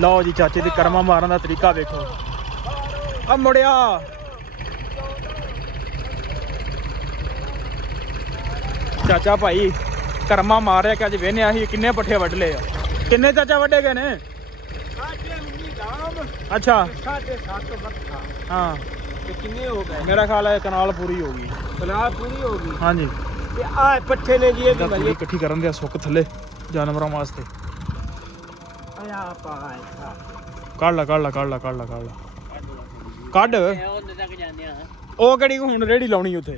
ਲਓ ਜੀ ਚਾਚੇ ਦੀ ਕਰਮਾ ਮਾਰਨ ਦਾ ਤਰੀਕਾ ਵੇਖੋ। ਆ ਮੁੜਿਆ ਚਾਚਾ ਭਾਈ ਕਰਮਾ ਮਾਰਿਆ ਕਿ ਅੱਜ ਵੇਹਨੇ ਅਸੀਂ ਕਿੰਨੇ ਪੱਠੇ ਵੱਢ ਲਏ ਆ। ਕਿੰਨੇ ਚਾਚਾ ਵੱਢੇ ਗਏ ਨੇ? ਅੱਛਾ हाँ कितने हो गए? मेरा ख्याल है कनाल पूरी होगी। कनाल पूरी होगी। हाँ जी पट्ठे ने जी पूरी इकट्ठी करन दिया सुक थले जानवरों वास्ते। काढ़ ला काढ़ ला काढ़ ला काढ़ ला काढ़ ला ਕੱਢ। ਉਹ ਕਿਹੜੀ ਹੁਣ ਰੇੜੀ ਲਾਉਣੀ ਉੱਥੇ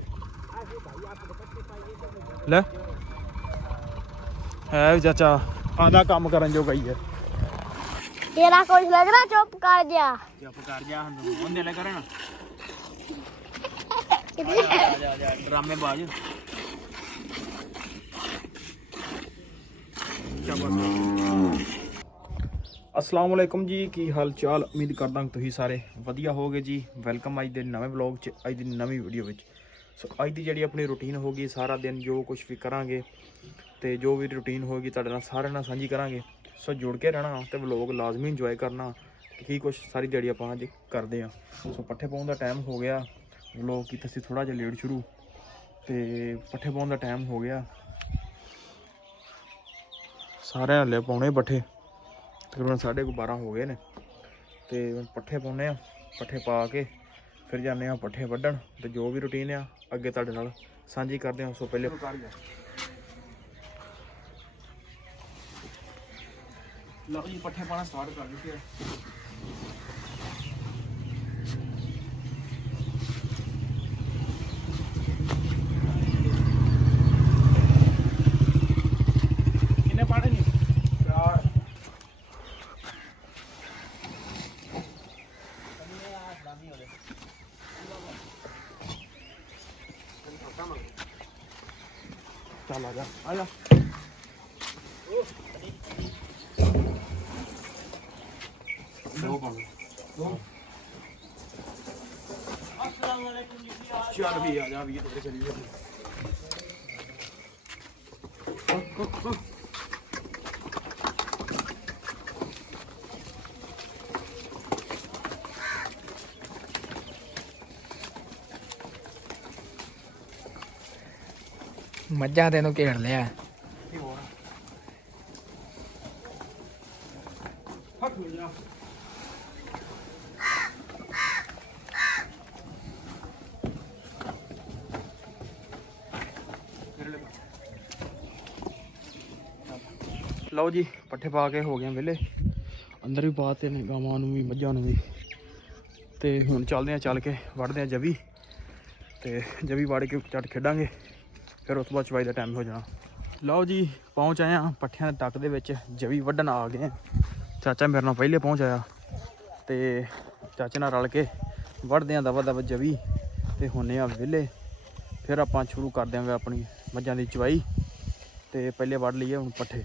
ਲੈ ਹੈ ਚਾਚਾ ਆਂਦਾ ਕੰਮ ਕਰਨ ਜੋ ਗਈ ਹੈ। तेरा कुछ लग रहा? चुप कर जा। ਚੁੱਪ ਕਰ ਜਾ ਹੁੰਦੇ ਲੈ ਕਰਨ ਡਰਾਮੇ ਬਾਜ। अस्सलाम वालेकुम जी, की हाल चाल? उम्मीद करदा तुसीं सारे वधिया होगे जी। वेलकम अज दे नवे व्लॉग च, अज दी नवी वीडियो विच। सो अज दी जिहड़ी अपनी रूटीन होगी, सारा दिन जो कुछ भी करांगे ते जो भी रूटीन होगी तुहाडे नाल सारे नाल सांझी करांगे। सो जुड़ के रहना ते व्लॉग लाजमी इंजॉय करना की कुछ सारी दिहाड़ी आपां अज करदे आ। सो पट्ठे पाउण दा टाइम हो गया, व्लॉग कीता सी थोड़ा जिहा लेट शुरू ते पट्ठे पाउण दा टाइम हो गया। सारे हल्ले पाउणे पट्ठे तकरीबन 12:30 हो गए ने ते पट्ठे पाउने आ। पट्ठे पा के फिर जाने पट्ठे वड्ढण ते जो भी रूटीन आ अगे तुहाडे नाल सांझी करदे आ। सो पहले लो जी पट्ठे पाना स्टार्ट कर दित्ते। किन्ने पाने नहीं? चल आजा आजा। चल भी आ जा भी तो चलिए। मज्जा तेन घेर लिया। लो जी पट्ठे पा के हो गए वेले, अंदर भी पाते ने गावां नूं भी मझां नूं भी। ते हुण चलदे आ, चल के वढ़दे आ जवी ते जवी वड़ के झट खेडांगे, फिर उस बाद चवाई का टाइम हो जाना। लो जी पहुँच आए हैं पट्ठियां दे टक दे विच, जवी वड्ढन आ गए। चाचा मेरे नाल पहले पहुँच आया ते चाचे नाल रल के वढ़दे आ दवा दवा जवी ते हुणे आ वेले। फिर आपां शुरू कर देंगे अपनी मझां दी चवाई ते पहले वढ़ लईए हुण पट्ठे।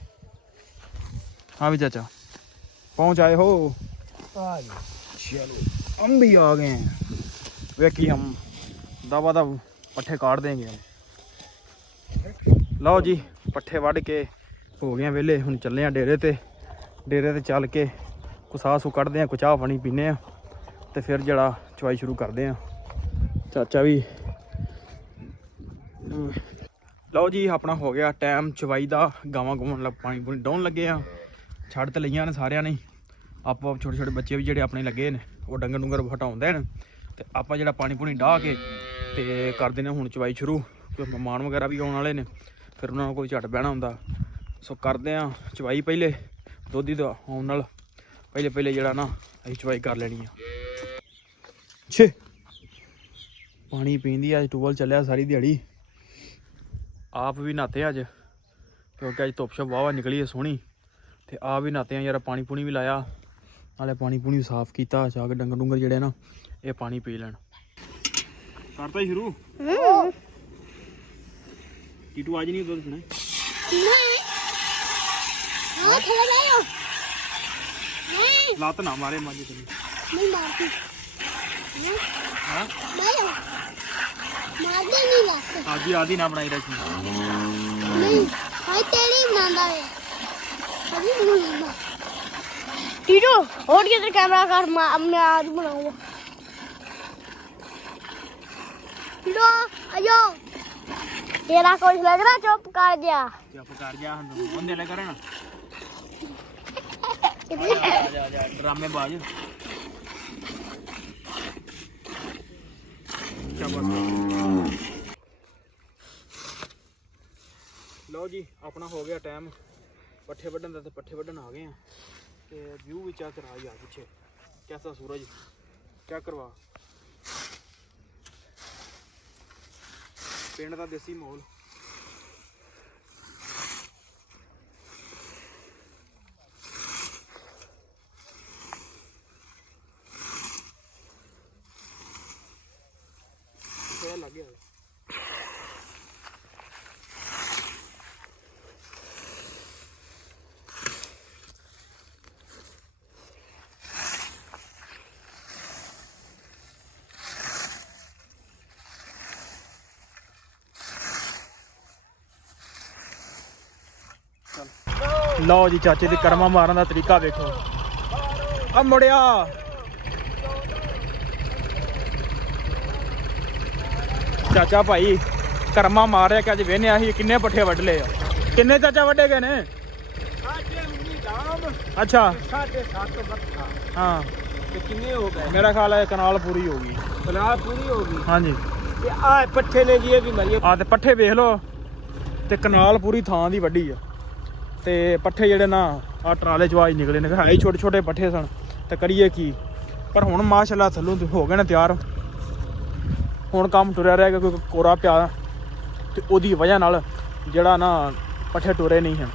हाँ भी चाचा पहुँच आए हो? चलो हम भी आ गए हैं, वेखी हम दवा दव पट्ठे काट देंगे हम। लो जी पट्ठे वढ़ के हो गए वेले, हुण चले हैं डेरे ते। डेरे ते चल के कुछ साह सू कढ़दे हैं, कुछ चाह पानी पीने आ ते फिर जड़ा चवाई शुरू करते हैं। चाचा भी लो जी अपना हो गया टाइम चवाई का। गावां गूवां पानी पूनी डाउन लगे हैं, छड़ तो लईयां ने सारियां ने। आप छोटे छोटे बच्चे भी जेडे अपने लगे ने वो डंगर डुंगर हटाउंदे ने ते आपां जेड़ा पानी पूनी डाह के ते कर देने हुण चवाई शुरू। कोई मेहमान वगैरह भी आने वाले ने, फिर उन्होंने कोई झट बहना होंदा। सो करते हैं चवाई पहले दोधी दा आउण नाल पहले पहले जेड़ा ना असीं चवाई कर लैनी आ। छे पानी पींदी अज टूबल चलिया सारी दिहाड़ी। आप भी नहाते अज क्योंकि अज धुप्प शुप्प वाहवा निकली है सोहनी ते आप भी नहाते हैं यार। पानी पूनी भी लाया नाले पानी पूनी साफ किया जाके डंगर डुंगर जेडे ना ये पानी पी लैन। करता ही शुरू टीटू आज नहीं दुध सुने लात ना मारे माजी तुम नहीं मारती हां मारते नहीं लाते। आधी आधी ना बनाई रखी नहीं भाई तेरी बनांदा है अभी नहीं टीटू और किधर कैमरा कर मैं आज बनाऊंगा टीटू आयो तेरा कुछ लग रहा चुप कर जा ਚੁੱਪ ਕਰ ਜਾ ਉਹਦੇ ਲੈ ਕਰਨ ਜਾ ਡਰਾਮੇ ਬਾਜ ਲਓ ਜੀ ਆਪਣਾ ਹੋ ਗਿਆ ਟਾਈਮ ਪੱਠੇ ਵੱਢਣ ਦਾ ਤੇ ਪੱਠੇ ਵੱਢਣ ਆ ਗਏ ਆ ਤੇ ਵਿਊ ਵੀ ਚੈੱਕ ਕਰਾ ਯਾਰ ਪਿੱਛੇ ਕੈਸਾ ਸੂਰਜ ਚੈੱਕ ਕਰਵਾ ਪਿੰਡ ਦਾ ਦੇਸੀ ਮਾਹੌਲ ਕਿਹੜਾ ਲੱਗ ਗਿਆ ਲਓ ਜੀ ਚਾਚੇ ਦੀ ਕਰਮਾ ਮਾਰਨ ਦਾ ਤਰੀਕਾ ਵੇਖੋ ਆ ਮੁੜਿਆ ਚਾਚਾ ਭਾਈ ਕਰਮਾ ਮਾਰਿਆ ਕਿ ਅੱਜ ਵੇਹਨੇ ਅਸੀਂ ਕਿੰਨੇ ਪੱਠੇ ਵੱਢ ਲਏ ਆ ਕਿੰਨੇ ਚਾਚਾ ਵੱਢੇ ਗਏ ਨੇ साढ़े 19 दाम ਅੱਛਾ 7.5 बत्ता ਹਾਂ ते किन्ने हो गए ਮੇਰਾ ਖਿਆਲ ਹੈ ਕਨਾਲ ਪੂਰੀ ਹੋ ਗਈ तलाब पूरी होगी ਹਾਂਜੀ ते आ पट्ठे ने जी भी मरिए ਆ ਤੇ ਪੱਠੇ ਵੇਖ ਲਓ ਤੇ ਕਨਾਲ ਪੂਰੀ ਥਾਂ ਦੀ ਵੱਡੀ ਆ ਤੇ ਪੱਠੇ ਜਿਹੜੇ ਨਾ ਆ ਟਰਾਲੇ ਚੋਂ ਆਈ ਨਿਕਲੇ ਨੇ ਹੈ ਹੀ ਛੋਟੇ ਛੋਟੇ ਪੱਠੇ ਸਨ ਤੇ ਕਰੀਏ ਕੀ ਪਰ ਹੁਣ ਮਾਸ਼ਾਅੱਲਾ ਥੱਲੋਂ ਹੋ ਗਏ ਨੇ ਤਿਆਰ ਹੁਣ ਕੰਮ ਟੁਰਿਆ ਰਿਹਾ ਕਿਉਂਕਿ ਕੋਰਾ ਪਿਆ ਤੇ ਉਹਦੀ ਵਜ੍ਹਾ ਨਾਲ ਜਿਹੜਾ ਨਾ ਪੱਠੇ ਟੁਰੇ ਨਹੀਂ ਹਨ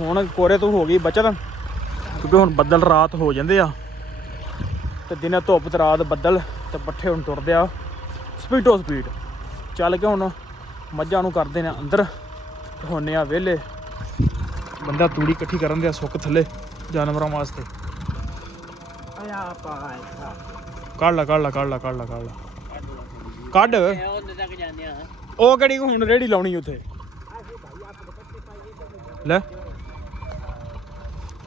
ਹੁਣ ਕੋਰੇ ਤੋਂ ਹੋ ਗਈ ਬਚਤ ਕਿਉਂਕਿ ਹੁਣ ਬੱਦਲ ਰਾਤ ਹੋ ਜਾਂਦੇ ਆ ਤੇ ਦਿਨੇ ਧੁੱਪ ਤੇ ਰਾਤ ਬੱਦਲ ਤੇ ਪੱਠੇ ਹੁਣ ਟੁਰਦੇ ਆ ਸਪੀਡੋ ਸਪੀਡ ਚੱਲ ਕੇ ਹੁਣ ਮੱਝਾਂ ਨੂੰ ਕਰਦੇ ਨੇ ਅੰਦਰ ਤੇ ਹੁੰਨੇ ਆ ਵਿਹਲੇ ਬੰਦਾ ਤੂੜੀ ਇਕੱਠੀ ਕਰਨ ਦੇ ਸੁੱਕ ਥੱਲੇ ਜਾਨਵਰਾਂ ਵਾਸਤੇ आया पाए ਕੱਢ ਲਾ ਕੱਢ ਲਾ ਕੱਢ ਲਾ ਕੱਢ ਲਾ ਕੱਢ ਲਾ ਕੱਢ ਉਹ ਕਿਹੜੀ ਹੁਣ ਰੇੜੀ ਲਾਉਣੀ ਉੱਥੇ ਲੈ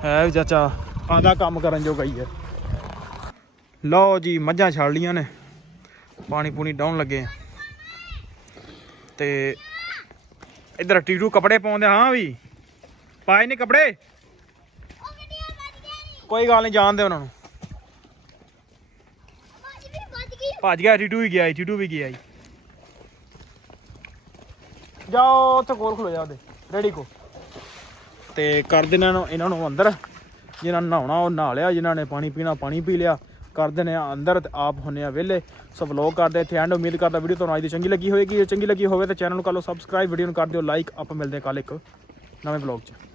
ਹੈ ਵੀ ਚਾਚਾ ਆਂਦਾ ਕੰਮ ਕਰਨ ਜੋ ਗਈ ਹੈ ਲਓ ਜੀ ਮੱਝਾਂ ਛੱਡ ਲੀਆਂ ਨੇ ਪਾਣੀ ਪੂਣੀ ਡਾਉਣ ਲੱਗੇ ਆ ਤੇ ਇੱਧਰ ਟੀਟੂ ਕੱਪੜੇ ਪਾਉਂਦੇ ਹਾਂ ਵੀ ਪਾਏ ਨੇ ਕੱਪੜੇ ਕੋਈ ਗੱਲ ਨਹੀਂ ਜਾਣਦੇ ਉਹਨਾਂ ਨੂੰ ਭੱਜ ਗਿਆ ਟੀਟੂ ਵੀ ਗਿਆ ਟੀਟੂ ਵੀ ਗਿਆ ਜਾਓ ਉੱਥੇ ਕੋਲ ਖਲੋ ਜਾ ਉਹਦੇ ਰੇੜੀ ਕੋ ਤੇ ਕਰ ਦੇਣਾ ਇਹਨਾਂ ਨੂੰ ਅੰਦਰ ਜਿਹਨਾਂ ਨਹਾਉਣਾ ਉਹ ਨਹਾ ਲਿਆ ਜਿਨ੍ਹਾਂ ਨੇ ਪਾਣੀ ਪੀਣਾ ਪਾਣੀ ਪੀ ਲਿਆ ਕਰ ਦਿੰਦੇ ਆ ਅੰਦਰ ਤੇ ਆਪ ਹੁੰਨੇ ਆ ਵਿਹਲੇ ਸੋ ਵਲੋਗ ਕਰਦੇ ਇੱਥੇ ਐਂਡ ਉਮੀਦ ਕਰਦਾ ਵੀਡੀਓ ਤੁਹਾਨੂੰ ਅੱਜ ਦੀ ਚੰਗੀ ਲੱਗੀ ਹੋਵੇਗੀ ਜੇ ਚੰਗੀ ਲੱਗੀ ਹੋਵੇ ਤਾਂ ਚੈਨਲ ਨੂੰ ਕਰ ਲਓ ਸਬਸਕ੍ਰਾਈਬ ਵੀਡੀਓ ਨੂੰ ਕਰ ਦਿਓ ਲਾਈਕ ਆਪਾਂ ਮਿਲਦੇ ਹਾਂ ਕੱਲ ਇੱਕ ਨਵੇਂ ਵਲੋਗ 'ਚ